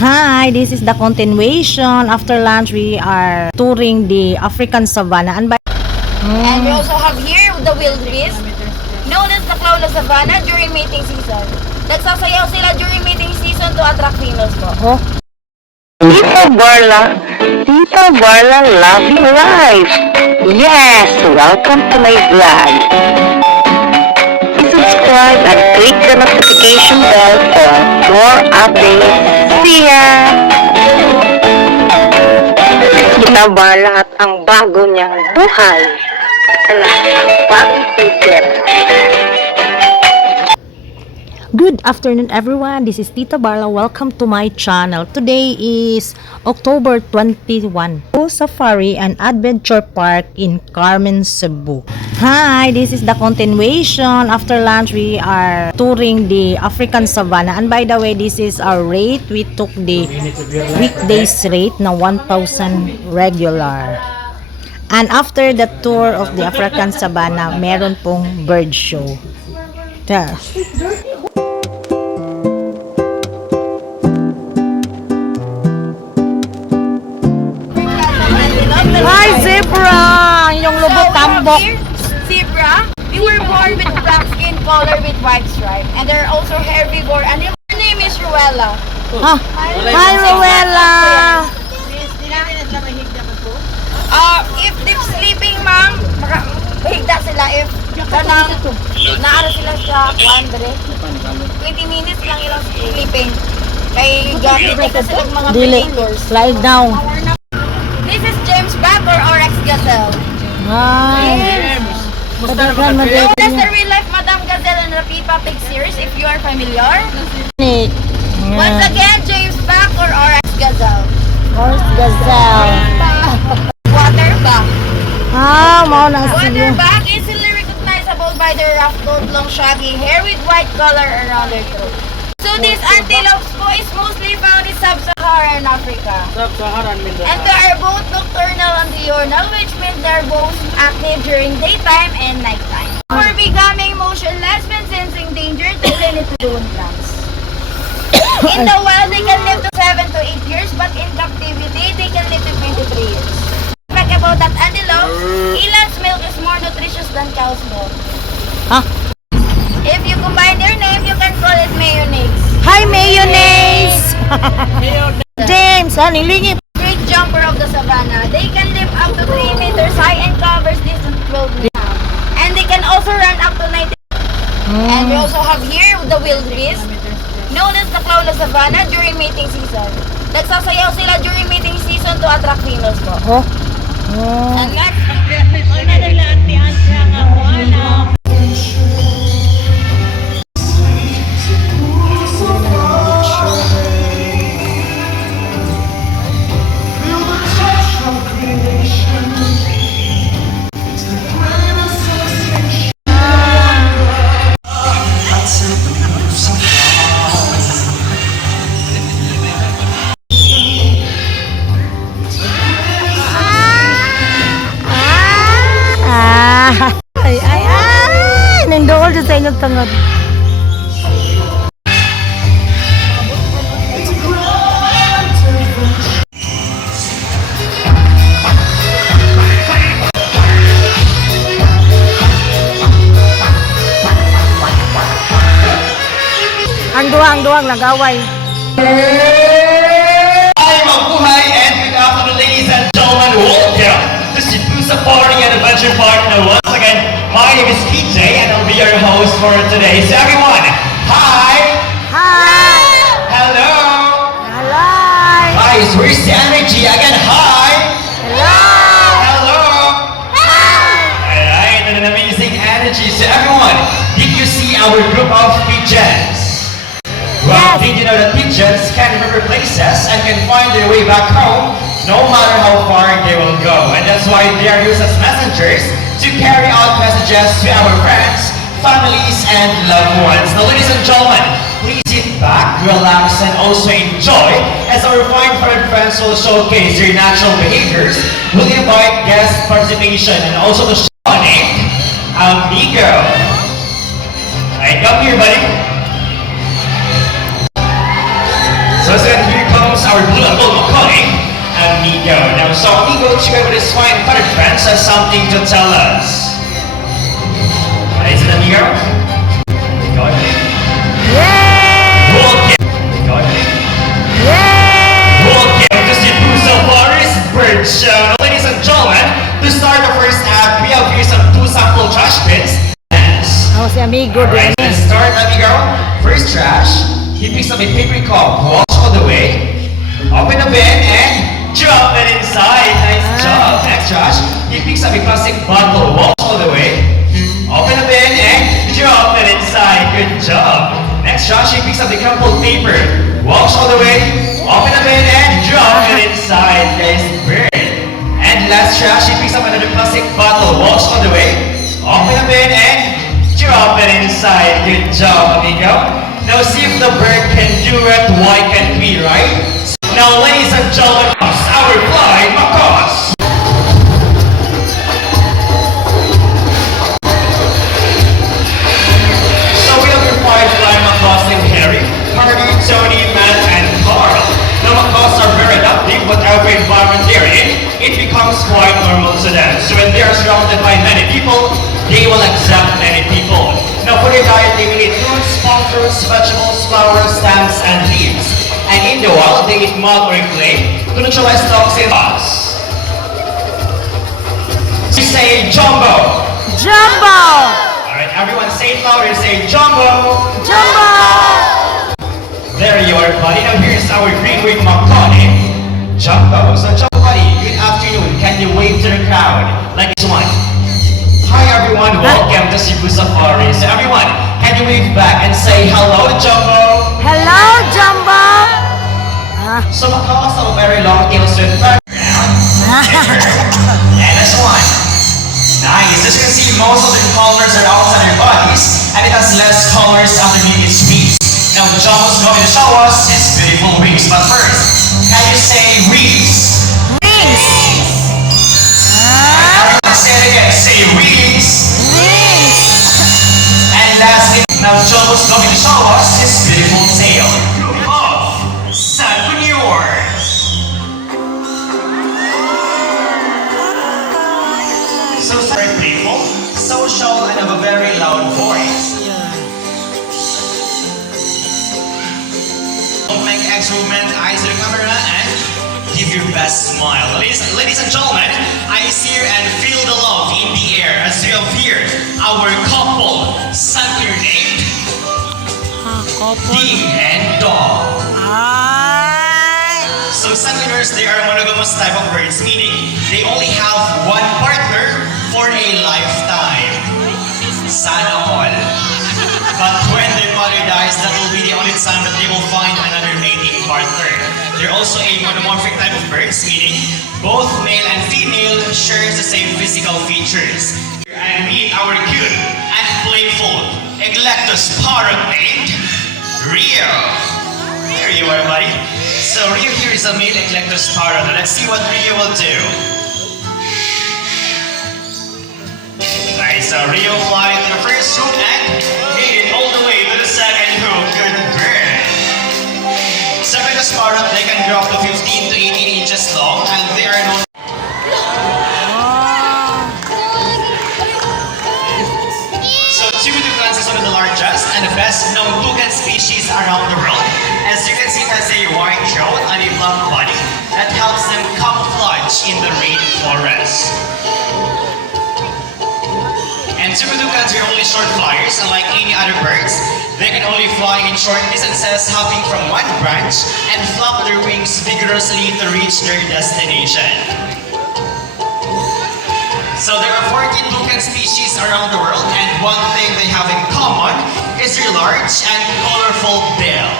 Hi, this is the continuation. After lunch, we are touring the African savannah. And we also have here the wildebeest, known as the clown of savannah during mating season. Nagsasayaw sila during mating season to attract females po. Oh, Tita Barla Loving Life. Yes, welcome to my vlog. Subscribe and click the notification bell for more updates. See ya! Tita Barla at ang bago niyang buhay. good afternoon, everyone. This is Tita Barla. Welcome to my channel. Today is October 21. Safari and Adventure Park in Carmen, Cebu. Hi, this is the continuation. After lunch, we are touring the African savannah. And by the way, this is our rate. We took the weekdays rate na 1,000 regular. And after the tour of the African savannah, meron pong bird show. Yeah. Hi, zebra! Yung lubot tambok. Zebra, they were born with black skin color with white stripe. And they're also herbivore. And their name is Ruella. Ah, hi, Ruella! If they're sleeping, ma'am, mahigda sila. If kanang naara sila sa 20 minutes lang ilang sleeping. Kay gamit na sila mga Dili, predators. slide down. This is James Bag or Oryx Gazelle. Hi. Kadaghan Known madaghan as the niya. real life Madame Gazelle and Rapipa Pig series, if you are familiar. Once Yeah. again, James Bag or Oryx Gazelle. Horse gazelle. Waterback. Ah, mao na siya. Waterback is easily recognizable by their rough coat, long shaggy hair with white color around their throat. So these antelopes po is mostly found in sub-Saharan Africa. And they are both nocturnal and diurnal, which means they're both active during daytime and nighttime. For becoming motionless when sensing danger, they tend to do plants. In the wild, they can live to 7 to 8 years, but in captivity, they can live to 23 years. Fact about that antelope, eland's milk is more nutritious than cow's milk. Ah, If you combine their name, you can call it mayonnaise. hi, mayonnaise! James, nilingip. Great jumper of the savannah. They can live up to 3 meters high and covers distance 12 meters. And they can also run up to 90. And we also have here the wildebeest, known as the clown of savannah during mating season. Nagsasayaw sila during mating season to attract females po. Oh. Oh. And next, Ah. Ay, ay, ay! Nandool sa inyong tangod. Ang duwang nagaway. Hi, mabuhay, and good afternoon, ladies and gentlemen. Welcome to Cebu Safari and Adventure Park. Now, once again, my name is TJ, and I'll be your host for today. So, everyone, hi, Hi! hello, Hello! guys, where's the energy? Again, hi, hello. Alright, and an amazing energy. So, everyone, did you see our group of pigeons? Well, did you know that pigeons can remember places and can find their way back home no matter how far they will go? And that's why they are used as messengers to carry out messages to our friends, families, and loved ones. Now, ladies and gentlemen, please sit back, relax, and also enjoy as our fine foreign friends will showcase their natural behaviors. We'll invite guest participation and also the show named Amigo. Alright, come here, buddy. So here comes our blue and gold macaulay, Amigo. Now, so Amigo, together with his fine feathered friends, has something to tell us. What is it, Amigo? Go ahead. Yay! We'll get. Go ahead. Yay! We'll get to see Puso Boris Bird Show. Now, ladies and gentlemen, to start the first act, we have here some two sample trash bins. Ako si Amigo Alright, din. let's start, Amigo. First trash, he picks up a paper cup, walks all the way, open the bin, and drop it inside. Nice job. Next trash, he picks up a plastic bottle, walks all the way, open the bin, and drop it inside. Good job. Next trash, he picks up the crumpled paper, walks all the way, open the bin, and drop it inside. Nice bird. And last trash, he picks up another plastic bottle, walks all the way, open the bin, and drop it inside. Good job, amigo. Now see if the bird can do it, why can't we, right? Now, ladies and gentlemen, our flying macaws. So we have your five flying macaws named Harry, Hardy, Tony, Matt, and Carl. Now, macaws are very adaptive, whatever environment they're in, it becomes quite normal to them. So when they are surrounded by many people, they will accept many people. Now for their diet, they will eat fruits, palm fruits, vegetables, flowers, stems, and leaves. And in the wild, they eat mud or clay to neutralize toxins. We say Jumbo. Jumbo! Alright, everyone say it louder, say Jumbo. Jumbo! There you are, buddy. Now here's our green-winged macaulay, Jumbo. So Jumbo, buddy, good afternoon. Can you wave to the crowd? Like this one. Hi everyone, welcome to Cebu Safari. So everyone, can you wave back and say hello, Jumbo? Hello, Jumbo! So macaws have a very long tail with background. And this one. Nice. As you can see, most of the colors are outside their bodies, and it has less colors underneath its wings. Now Jumbo's going to show us his beautiful wings, but first, can you say wings? Everyone say it again, say wings. And lastly, now Jumbo's going to show us his beautiful tail. Of Sanpreneur. So very playful, social, and have a very loud voice. Don't make X movement, eyes to the camera, and give your best smile. Ladies and gentlemen, eyes here and feel the love in the air as we have here our couple, Sanpreneur named Ding and Dong. So Sanpreneurs, they are monogamous type of birds, meaning they only have one partner for a lifetime. Sana all. But when their mother dies, that will be the only time that they will find another mating partner. They're also a monomorphic type of birds, meaning both male and female shares the same physical features. And meet our cute and playful Eclectus parrot named Rio. There you are, buddy. So Rio here is a male Eclectus parrot. Let's see what Rio will do. Nice. So Rio fly to the first hook and made it all the way to the second hook. Good bird. Eclectus parrot, they can grow up to 15 to 18 inches long, and they are known. So Cebu toucans is one of the largest and the best known toucan species around the world. As you can see, it has a white throat and a black body that helps them camouflage in the rainforest. And Cebu toucans are only short flyers, unlike any other birds. They can only fly in short distances, hopping from one branch and flap their wings vigorously to reach their destination. So there are 14 toucan species around the world, and one thing they have in common is their large and colorful bill.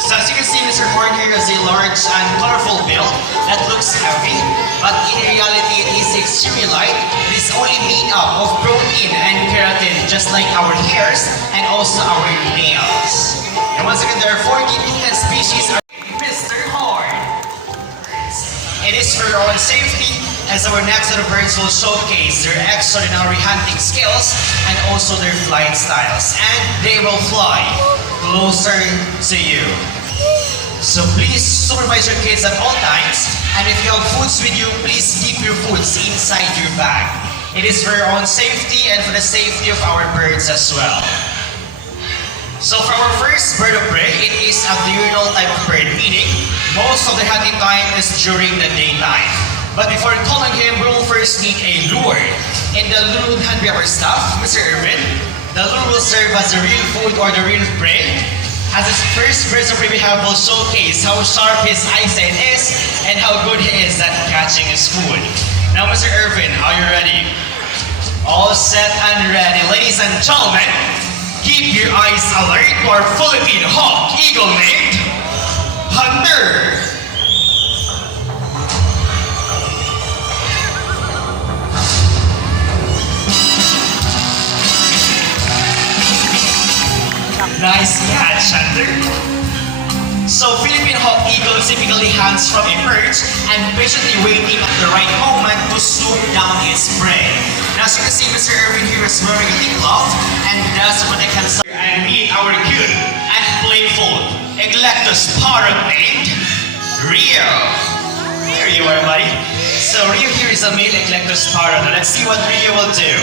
So as you can see, Mr. Horn here has a large and colorful bill that looks heavy, but in reality it is extremely light. It is only made up of protein and keratin, just like our hairs and also our nails. And once again, there are 14 toucan species. Mr. Horn. It is for your own safety, as our next set of birds will showcase their extraordinary hunting skills and also their flight styles. And they will fly closer to you. So please supervise your kids at all times, and if you have foods with you, please keep your foods inside your bag. It is for your own safety and for the safety of our birds as well. So for our first bird of prey, it is a diurnal type of bird, meaning most of the hunting time is during the daytime. But before calling him, we will first need a lure. In the lure hand we have our staff, Mr. Irvin. The lure will serve as the real food or the real prey. As his first birds of prey we have will showcase how sharp his eyesight is and how good he is at catching his food. Now Mr. Irvin, are you ready? All set and ready. Ladies and gentlemen, keep your eyes alert to our Philippine hawk eagle named Hunter. Nice catch, Hunter. So Philippine hawk eagle typically hangs from a perch and patiently waiting at the right moment to swoop down its prey. Now as you can see, Mr. Irvin here is wearing a thick glove and that's what I can say. And meet our cute and playful Eclectus parrot named Rio. There you are, buddy. So Rio here is a male Eclectus parrot. Let's see what Rio will do.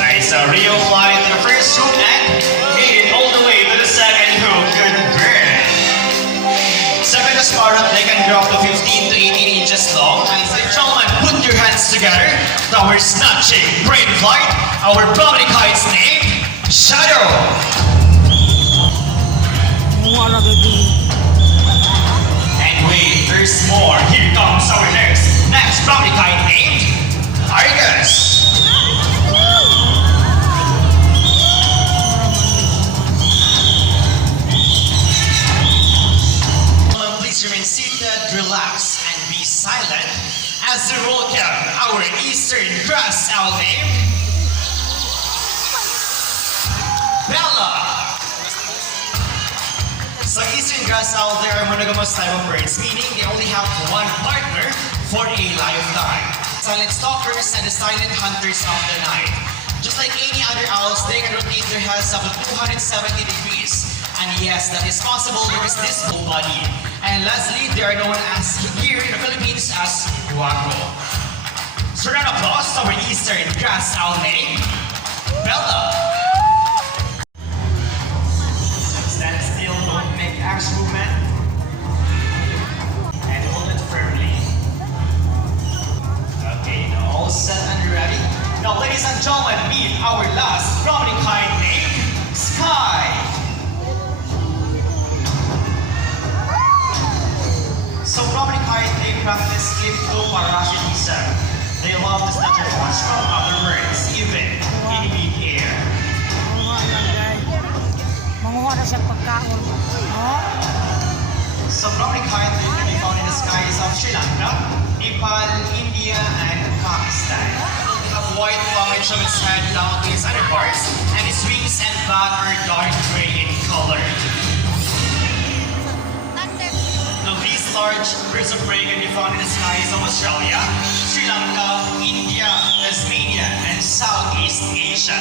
Nice, so Rio fly to the first hook and made it all the way to the second hook. Good bird. Eclectus parrot, they can grow up to 15 to 18 inches long. Ladies and gentlemen, put your hands together to our snatching brain flight, our prominent kite's named Shadow. And wait, there's more. Here comes our next prominent kite named Argus. Please remain seated, relax, and be silent as we welcome our eastern grass owl named Bella. So eastern grass owl, they are monogamous type of birds, meaning they only have one partner for a lifetime. Silent stalkers and the silent hunters of the night. Just like any other owls, they can rotate their heads up to 270 degrees. And yes, that is possible. There is this whole body. And lastly, they are known as here in the Philippines as guaco. So round of applause to our eastern grass owl named Bella. Stand still, don't make axe movement. And hold it firmly. Okay, now all set and ready. Now ladies and gentlemen, meet our last prominent kite named Sky. So prominent kite, they practice kleptoparasitism. They love to snatch their foods from other birds, even in mid-air. Manguha na siya pagkaon. So prominent kite can be found in the skies of Sri Lanka, Nepal, India, and Pakistan. They have white plumage from its head down to its underparts, and its wings and back are dark gray in color. These large birds of prey can be found in the skies of Australia, Sri Lanka, India, Tasmania, and Southeast Asia.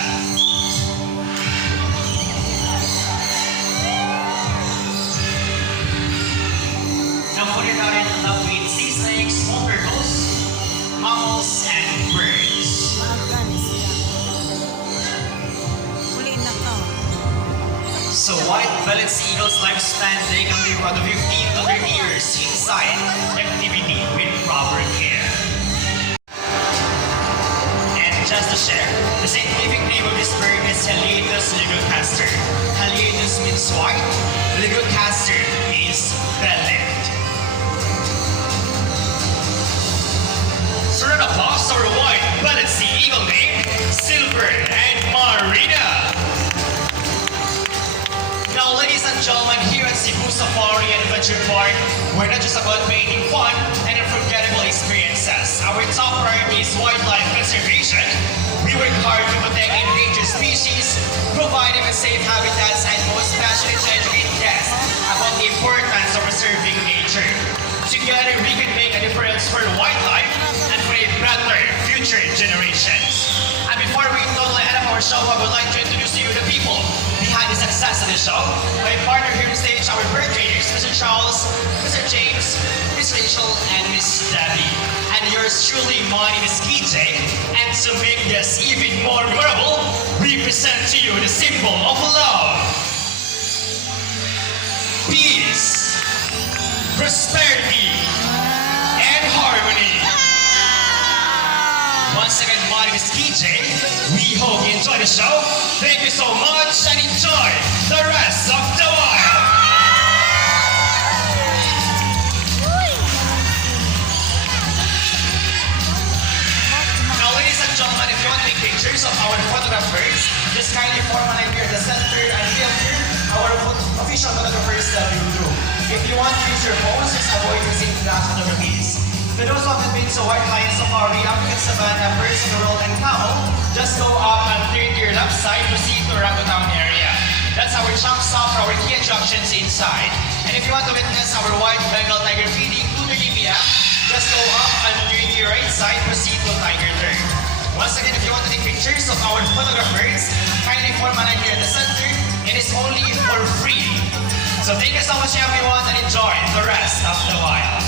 Now for your diet, love to eat sea snakes, small turtles, mammals, and birds. So white-bellied seagulls lifespan, they can live up to 15 to 30 years inside captivity with proper care. And just to share, the scientific name of this bird is Haliaeetus leucocaster. Haliaeetus means white, leucocaster is bellied. So round of applause to our white-bellied sea eagle named Silver and Marina. Now, ladies and gentlemen, here at Cebu Safari and Adventure Park, we're not just about creating fun and unforgettable experiences. Our top priority is wildlife conservation. We work hard to protect endangered species, provide them with safe habitats, and most especially to educate guests about the importance of preserving nature. Together, we can make a difference for wildlife and for a better future generations. And before we totally end up our show, I would like to introduce you to the people behind this success of the show. My partner here on stage, our bird trainers, Mr. Charles, Mr. James, Miss Rachel, and Miss Debbie. And yours truly, my name is KJ. And to make this even more memorable, we present to you the symbol of love, peace, prosperity, and harmony. Once again, my name is KJ. We hope you enjoy the show. Thank you so much and enjoy the rest of the while. Now, ladies and gentlemen, if you want to take pictures of our photographers, just kindly form a line here at the center and we have here our official photographers that we will do. If you want to use your phones, just avoid using flash photographies. For those who haven't been to our client safari, African Savannah, Personal Road, and Camel, just go up and turn to your left side, proceed to Orangutan area. That's our chunk stop for our key attractions inside. And if you want to witness our white Bengal tiger feeding 2:30 p.m., just go up and turn to your right side, proceed to Tiger Turn. Once again, if you want to take pictures of our photographers, kindly form a line here at the center. It is only for free. So thank you so much everyone and enjoy the rest of the while.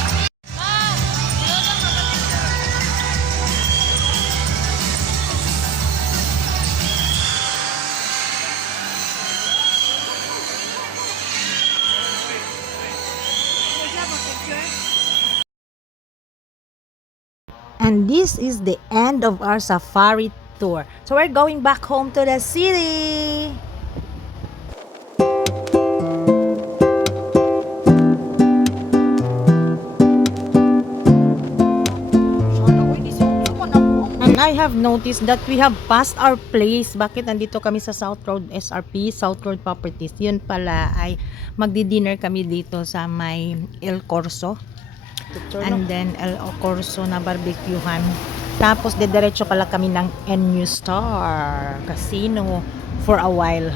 And this is the end of our safari tour. So we're going back home to the city. And I have noticed that we have passed our place. Bakit nandito kami sa South Road SRP, South Road Properties? Yun pala ay magdi-dinner kami dito sa may El Corso. And then El Corso na barbecuehan. Tapos dediretso pala kami ng NU Star Casino for a while.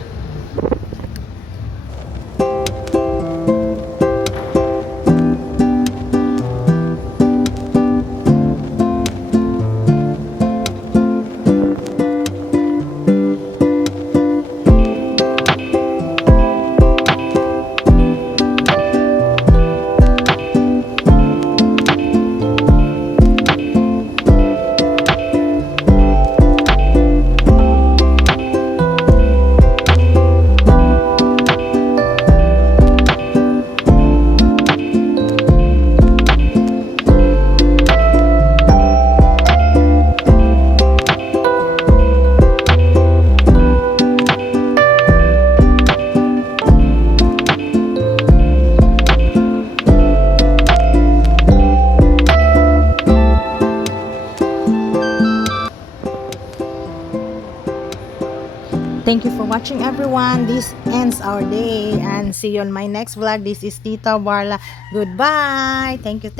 Thank you for watching everyone. This ends our day and see you on my next vlog. This is Tita Barla. Goodbye. Thank you.